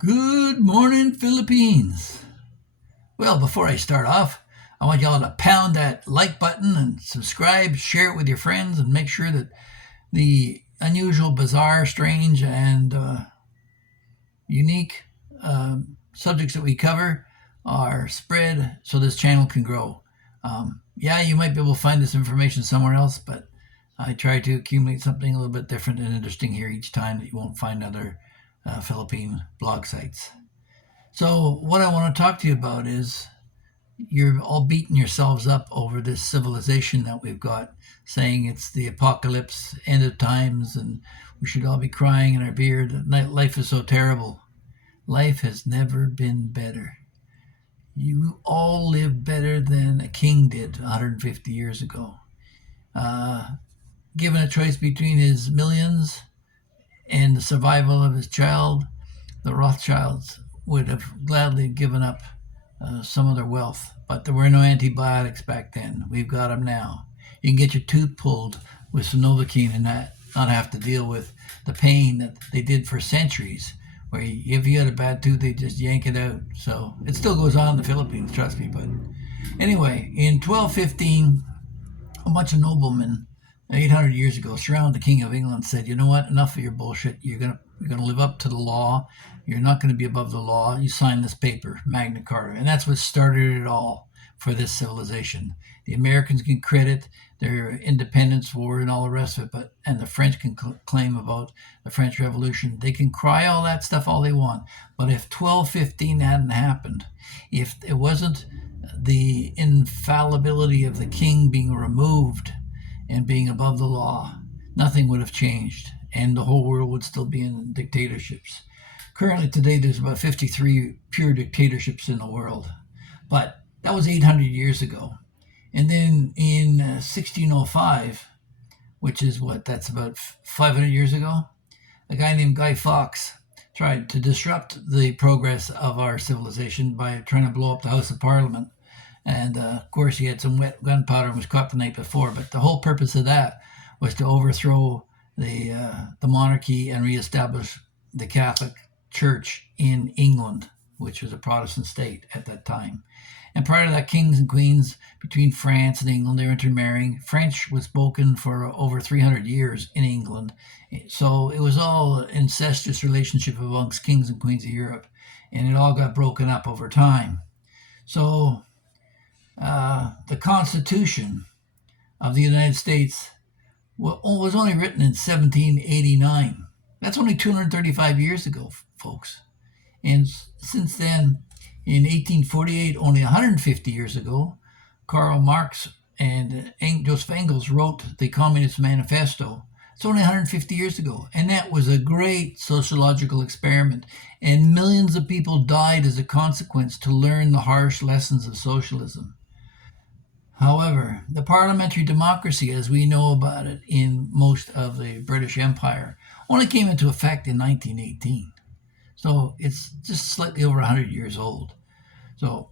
Good morning, Philippines. Well, before I start off, I want y'all to pound that like button and subscribe, share it with your friends, and make sure that the unusual, bizarre, strange, and unique subjects that we cover are spread so this channel can grow. Yeah, you might be able to find this information somewhere else, but I try to accumulate something a little bit different and interesting here each time that you won't find other Philippine blog sites. So, what I want to talk to you about is you're all beating yourselves up over this civilization that we've got, saying it's the apocalypse, end of times, and we should all be crying in our beard. Life is so terrible. Life has never been better. You all live better than a king did 150 years ago. Given a choice between his millions and the survival of his child, the Rothschilds would have gladly given up some of their wealth. But there were no antibiotics back then. We've got them now. You can get your tooth pulled with some Novocaine and not have to deal with the pain that they did for centuries. Where if you had a bad tooth, they just yank it out. So it still goes on in the Philippines, trust me. But anyway, in 1215, a bunch of noblemen 800 years ago surrounded the King of England, said, "You know what? Enough of your bullshit. You're gonna live up to the law. You're not going to be above the law. You sign this paper, Magna Carta," and that's what started it all for this civilization. The Americans can credit their independence war and all the rest of it, and the French can claim about the French Revolution. They can cry all that stuff all they want, but if 1215 hadn't happened, if it wasn't the infallibility of the king being removed and being above the law, nothing would have changed, and the whole world would still be in dictatorships. Currently, today, there's about 53 pure dictatorships in the world, but that was 800 years ago. And then in 1605, which is that's about 500 years ago, a guy named Guy Fawkes tried to disrupt the progress of our civilization by trying to blow up the House of Parliament. And of course, he had some wet gunpowder and was caught the night before. But the whole purpose of that was to overthrow the monarchy and reestablish the Catholic Church in England, which was a Protestant state at that time. And prior to that, kings and queens between France and England, they were intermarrying. French was spoken for over 300 years in England. So it was all an incestuous relationship amongst kings and queens of Europe. And it all got broken up over time. So the Constitution of the United States was only written in 1789. That's only 235 years ago, folks. And since then, in 1848, only 150 years ago, Karl Marx and Joseph Engels wrote the Communist Manifesto. It's only 150 years ago. And that was a great sociological experiment. And millions of people died as a consequence to learn the harsh lessons of socialism. However, the parliamentary democracy, as we know about it in most of the British Empire, only came into effect in 1918. So it's just slightly over 100 years old. So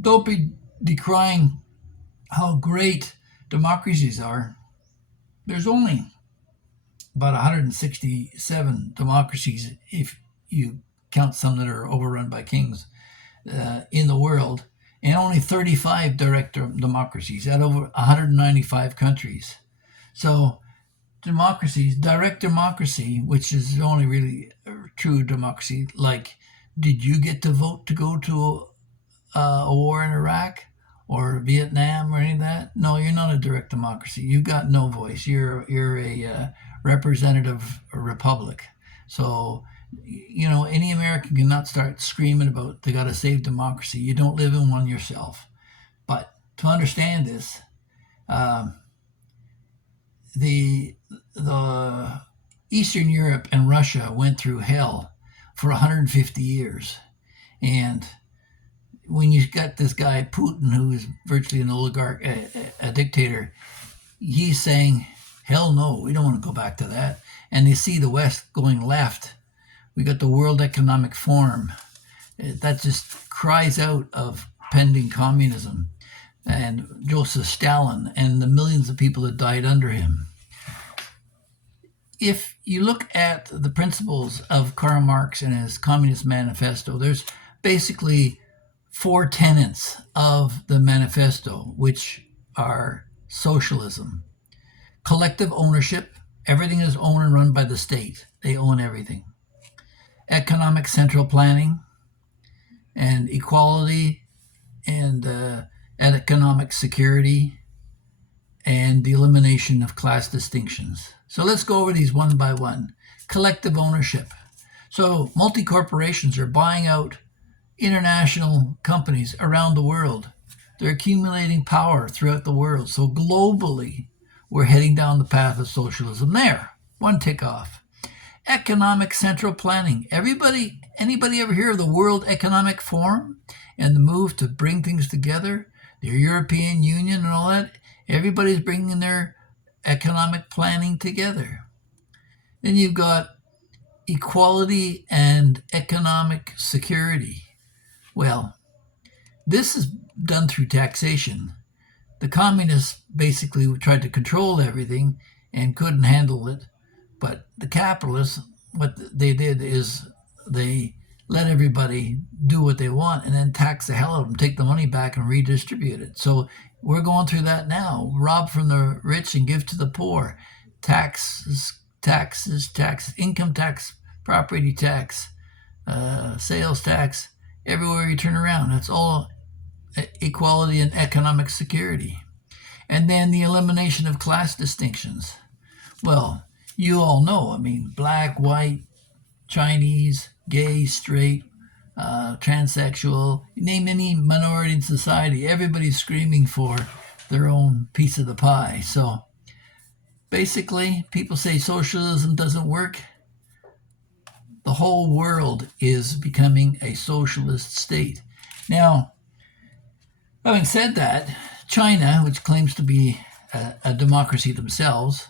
don't be decrying how great democracies are. There's only about 167 democracies, if you count some that are overrun by kings, in the world, and only 35 direct democracies out of over 195 countries. So democracies, direct democracy, which is the only really true democracy, like, did you get to vote to go to a war in Iraq or Vietnam or any of that? No, you're not a direct democracy. You've got no voice. You're a representative republic. So, any American cannot start screaming about they got to save democracy. You don't live in one yourself. But to understand this, the Eastern Europe and Russia went through hell for 150 years. And when you got this guy Putin, who is virtually an oligarch, a dictator, he's saying, hell no, we don't want to go back to that. And you see the West going left. We got the World Economic Forum. That just cries out of pending communism. And Joseph Stalin and the millions of people that died under him. if you look at the principles of Karl Marx and his Communist Manifesto, there's basically four tenets of the manifesto, which are socialism, collective ownership, everything is owned and run by the state, they own everything, economic central planning, and equality and economic security, and the elimination of class distinctions. So let's go over these one by one. Collective ownership. So multi-corporations are buying out international companies around the world. They're accumulating power throughout the world. So globally, we're heading down the path of socialism there. One tick off. Economic central planning. Anybody ever hear of the World Economic Forum and the move to bring things together? The European Union and all that? Everybody's bringing their economic planning together. Then you've got equality and economic security. Well, this is done through taxation. The communists basically tried to control everything and couldn't handle it. But the capitalists, what they did is they let everybody do what they want and then tax the hell out of them, take the money back and redistribute it. So we're going through that now. Rob from the rich and give to the poor. Taxes, income tax, property tax, sales tax, everywhere you turn around. That's all equality and economic security. And then the elimination of class distinctions. Well, you all know, black, white, Chinese, gay, straight, transsexual, name any minority in society, everybody's screaming for their own piece of the pie. So basically, people say socialism doesn't work. The whole world is becoming a socialist state. Now, having said that, China, which claims to be a democracy themselves,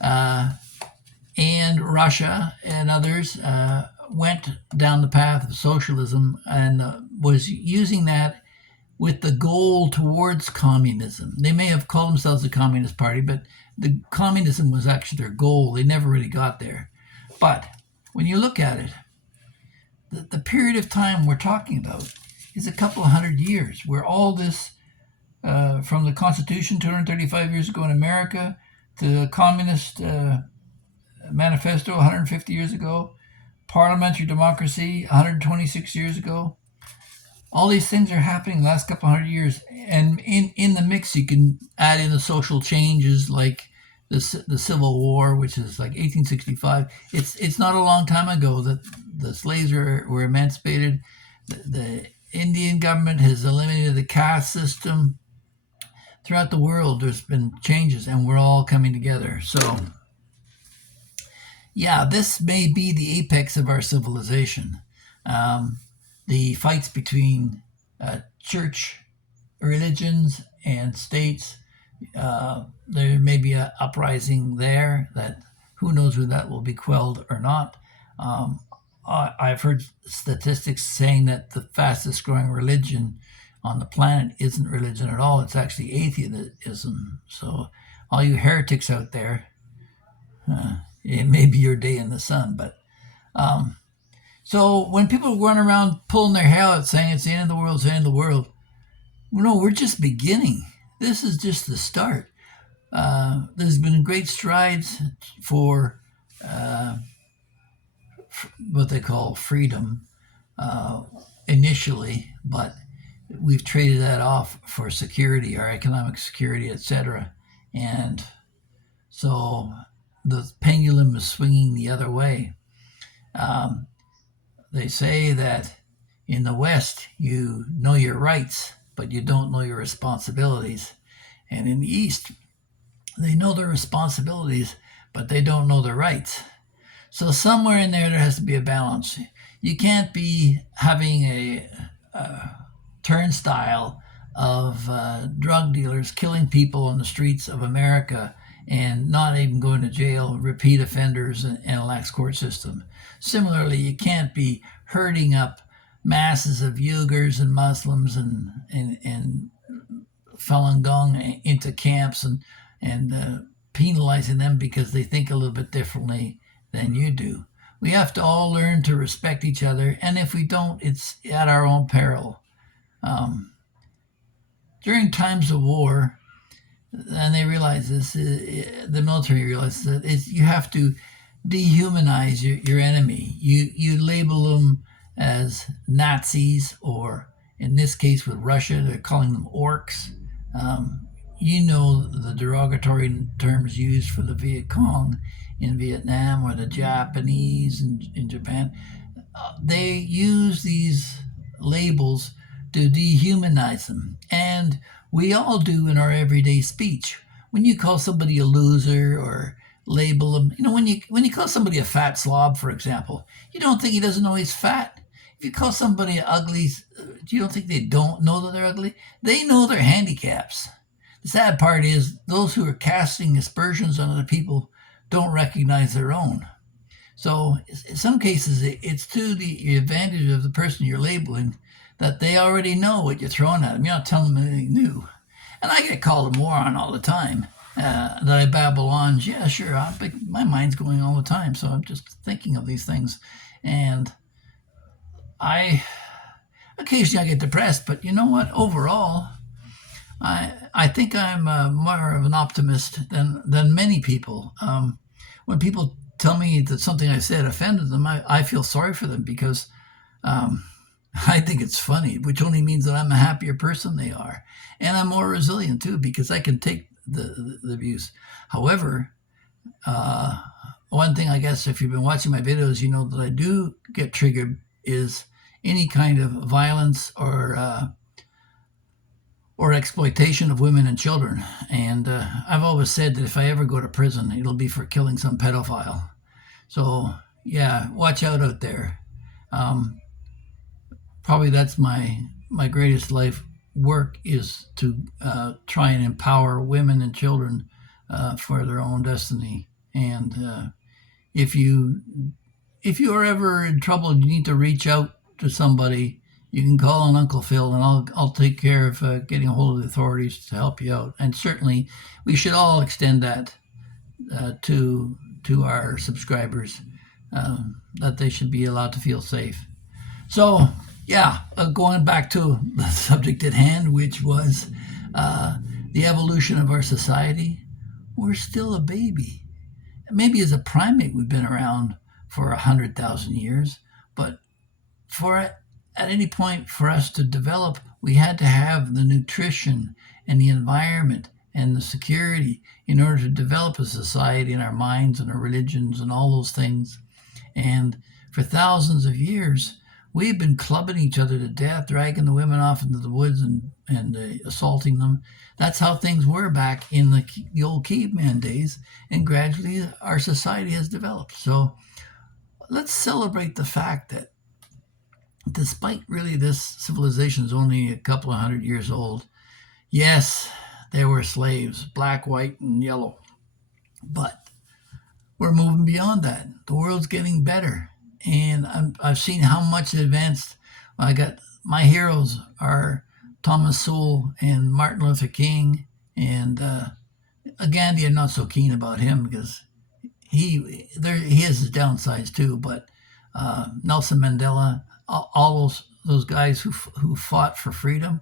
and Russia and others went down the path of socialism and was using that with the goal towards communism. They may have called themselves a communist party, but the communism was actually their goal. They never really got there. But when you look at it, the period of time we're talking about is a couple of 100 years where all this, from the Constitution 235 years ago in America to the Communist Manifesto 150 years ago, parliamentary democracy 126 years ago. All these things are happening the last couple 100 years. And in the mix, you can add in the social changes like the Civil War, which is like 1865. It's not a long time ago that the slaves were emancipated. The Indian government has eliminated the caste system. Throughout the world, there's been changes, and we're all coming together. So, yeah, this may be the apex of our civilization. The fights between church, religions, and states, there may be an uprising there that who knows whether that will be quelled or not. I've heard statistics saying that the fastest growing religion on the planet isn't religion at all. It's actually atheism. So all you heretics out there, it may be your day in the sun. But so when people run around pulling their hair out saying it's the end of the world, it's the end of the world, no, we're just beginning. This is just the start. There's been great strides for what they call freedom initially, but we've traded that off for security, our economic security, etc. And so the pendulum is swinging the other way. They say that in the West, you know your rights, but you don't know your responsibilities. And in the East, they know their responsibilities, but they don't know their rights. So somewhere in there has to be a balance. You can't be having a turnstile of drug dealers killing people on the streets of America and not even going to jail, repeat offenders, and a lax court system. Similarly, you can't be herding up masses of Uyghurs and Muslims and Falun Gong into camps and penalizing them because they think a little bit differently than you do. We have to all learn to respect each other, and if we don't, it's at our own peril. Um, During times of war, and they realize this, the military realizes that you have to dehumanize your enemy. You label them as Nazis, or in this case with Russia, they're calling them orcs. Um, you know the derogatory terms used for the Viet Cong in Vietnam, or the Japanese in Japan. They use these labels to dehumanize them. And we all do in our everyday speech. When you call somebody a loser or label them, when you call somebody a fat slob, for example, you don't think he doesn't know he's fat. If you call somebody ugly, you don't think they don't know that they're ugly. They know their handicaps. The sad part is those who are casting aspersions on other people don't recognize their own. So in some cases, it's to the advantage of the person you're labeling that they already know what you're throwing at them. You're not telling them anything new. And I get called a moron all the time. That I babble on. Yeah, sure. My mind's going all the time, so I'm just thinking of these things. And I occasionally I get depressed, but you know what? Overall, I think I'm more of an optimist than many people. When people tell me that something I said offended them, I feel sorry for them because um, I think it's funny, which only means that I'm a happier person they are. And I'm more resilient too because I can take the abuse. However, uh, one thing I guess if you've been watching my videos, you know that I do get triggered is any kind of violence or exploitation of women and children. And I've always said that if I ever go to prison, it'll be for killing some pedophile. So yeah, watch out there. Um, Probably that's my greatest life work is to try and empower women and children for their own destiny. And if you if you are ever in trouble and you need to reach out to somebody, you can call on Uncle Phil, and I'll take care of getting a hold of the authorities to help you out. And certainly, we should all extend that to our subscribers, that they should be allowed to feel safe. So, yeah, going back to the subject at hand, which was the evolution of our society, we're still a baby. Maybe as a primate, we've been around for 100,000 years, but for at any point for us to develop, we had to have the nutrition and the environment and the security in order to develop a society in our minds and our religions and all those things. And for thousands of years, we've been clubbing each other to death, dragging the women off into the woods and assaulting them. That's how things were back in the old caveman days, and gradually our society has developed. So let's celebrate the fact that despite really this civilization is only a couple of 100 years old, yes, there were slaves, black, white, and yellow, but we're moving beyond that. The world's getting better, and I've seen how much it advanced. I got my heroes are Thomas Sowell and Martin Luther King, and Gandhi. I'm not so keen about him because he has his downsides too. But Nelson Mandela, all those guys who fought for freedom,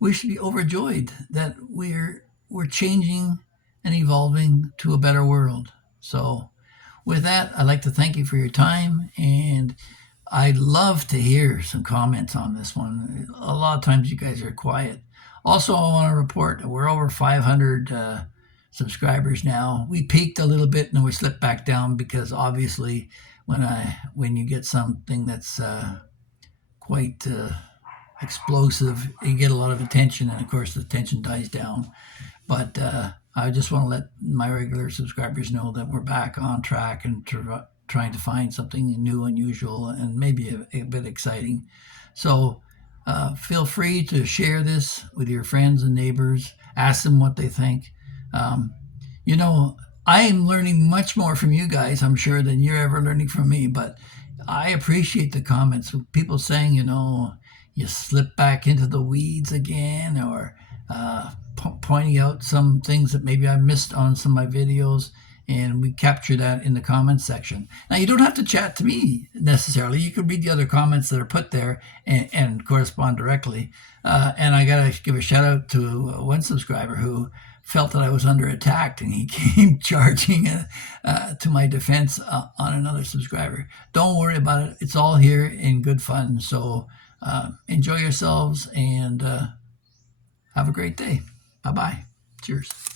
we should be overjoyed that we're changing and evolving to a better world. So with that, I'd like to thank you for your time, and I'd love to hear some comments on this one. A lot of times you guys are quiet. Also, I want to report that we're over 500 subscribers now. We peaked a little bit and then we slipped back down because obviously when you get something that's quite explosive, you get a lot of attention, and of course the attention dies down. But I just want to let my regular subscribers know that we're back on track and trying to find something new, unusual, and maybe a bit exciting. So feel free to share this with your friends and neighbors. Ask them what they think. Um, I am learning much more from you guys, I'm sure, than you're ever learning from me. But I appreciate the comments. People saying, you slip back into the weeds again, or pointing out some things that maybe I missed on some of my videos, and we capture that in the comments section. Now, you don't have to chat to me necessarily. You can read the other comments that are put there and correspond directly. And I got to give a shout out to one subscriber who felt that I was under attack, and he came charging to my defense on another subscriber. Don't worry about it. It's all here in good fun. So enjoy yourselves and have a great day. Bye-bye. Cheers.